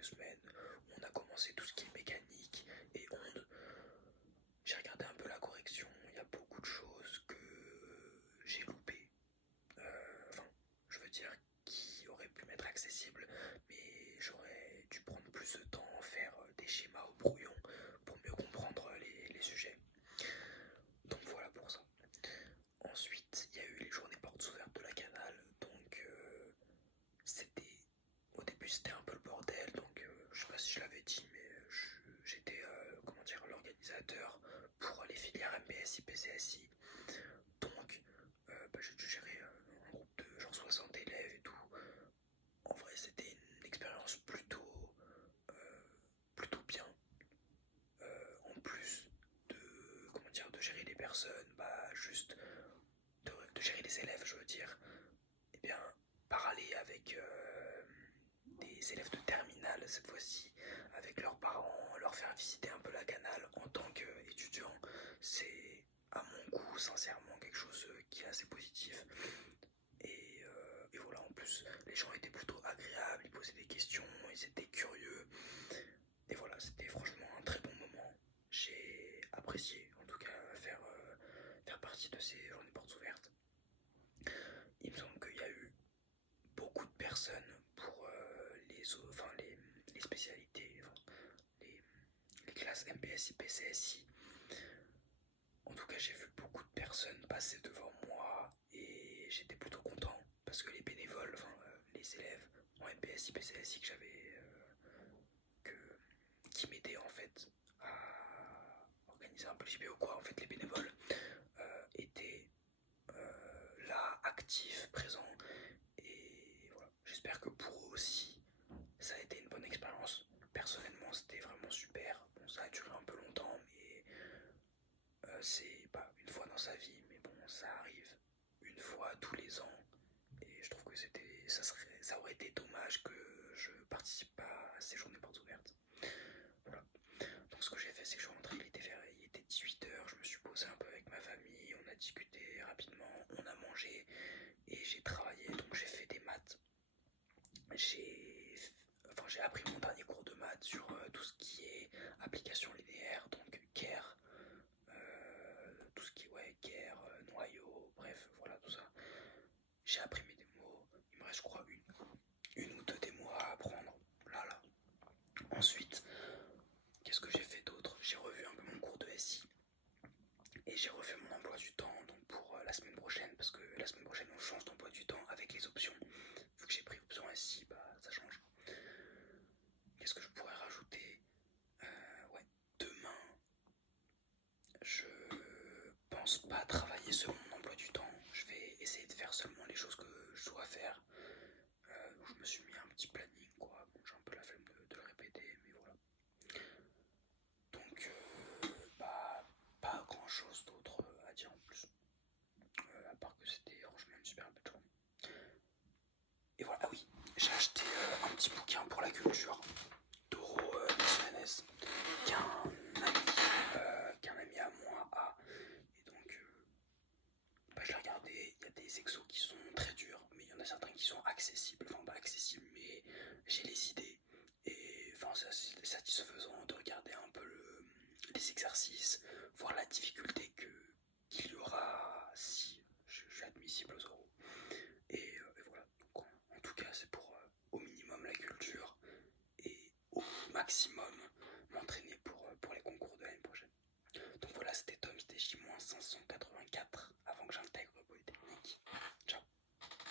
quelques semaines où on a commencé tout ce qui est mécanique et ondes. J'ai regardé un peu la correction, il y a beaucoup de choses que j'ai loupées. Enfin, je veux dire, qui auraient pu m'être accessibles, mais j'aurais dû prendre plus de temps, faire des schémas au brouillon pour mieux comprendre les sujets. Donc voilà pour ça. Ensuite, il y a eu les journées portes ouvertes de la Canal, donc c'était au début c'était un peu le bordel, donc je sais pas si je l'avais dit, mais j'étais comment dire l'organisateur pour les filières MPS, IPCSI. Donc j'ai dû gérer un groupe de genre 60 élèves et tout. En vrai c'était une expérience euh, plutôt bien. En plus de comment dire de gérer les personnes, juste de gérer les élèves, je veux dire, et bien parler avec des élèves de terminale cette fois-ci, avec leurs parents, leur faire visiter un peu la Canal en tant qu'étudiant, c'est à mon goût sincèrement quelque chose qui est assez positif. Et voilà, en plus les gens étaient plutôt agréables, ils posaient des questions, ils étaient curieux. Et voilà, c'était franchement un très bon moment. J'ai apprécié en tout cas faire partie de ces journées portes ouvertes. Il me semble qu'il y a eu beaucoup de personnes pour les spécialités, enfin, les classes MPS, IPCSI. En tout cas, j'ai vu beaucoup de personnes passer devant moi et j'étais plutôt content parce que les bénévoles, les élèves en MPS, IPCSI que j'avais, qui m'aidaient en fait à organiser un peu le JB ou quoi, en fait, les bénévoles étaient là, actifs, présents. Et voilà, j'espère que pour eux aussi, ça a été une bonne expérience. Personnellement, c'était vraiment super. Bon, ça a duré un peu longtemps, mais c'est pas une fois dans sa vie, mais bon, ça arrive une fois tous les ans. Et je trouve que ça aurait été dommage que je participe pas à ces journées portes ouvertes. Voilà. Donc ce que j'ai fait, c'est que je suis rentré, il était 18h, je me suis posé un peu avec ma famille, on a discuté rapidement, on a mangé et j'ai travaillé, donc j'ai fait des maths. J'ai appris mon dernier cours de maths sur tout ce qui est application linéaire, donc Caire, tout ce qui est Caire, noyau, bref, voilà tout ça. J'ai appris mes démos, il me reste je crois une ou deux démos à apprendre, là. Ensuite, qu'est-ce que j'ai fait d'autre? J'ai revu un peu mon cours de SI et j'ai refait mon emploi du temps donc pour la semaine prochaine, parce que la semaine prochaine on change d'emploi du temps avec les options. Vu que j'ai pris option SI, ça change. Qu'est-ce que je pourrais rajouter? Demain, je pense pas travailler selon mon emploi du temps. Je vais essayer de faire seulement les choses que je dois faire. Je me suis mis un petit planning, quoi. Bon, j'ai un peu la flemme de le répéter, mais voilà. Donc, pas grand chose d'autre à dire en plus. À part que c'était franchement une super belle journée. Et voilà, ah oui, j'ai acheté un petit bouquin pour la culture d'Oro Naciones, qu'un ami à moi a. Et donc, je l'ai regardé, il y a des exos qui sont très durs, mais il y en a certains qui sont accessibles, enfin pas accessibles, mais j'ai les idées. Et enfin, c'est assez satisfaisant de regarder un peu les exercices, voir la difficulté qu'il y aura si je suis admissible aux oraux. Et voilà, donc en tout cas, c'est pour au minimum la culture et au maximum m'entraîner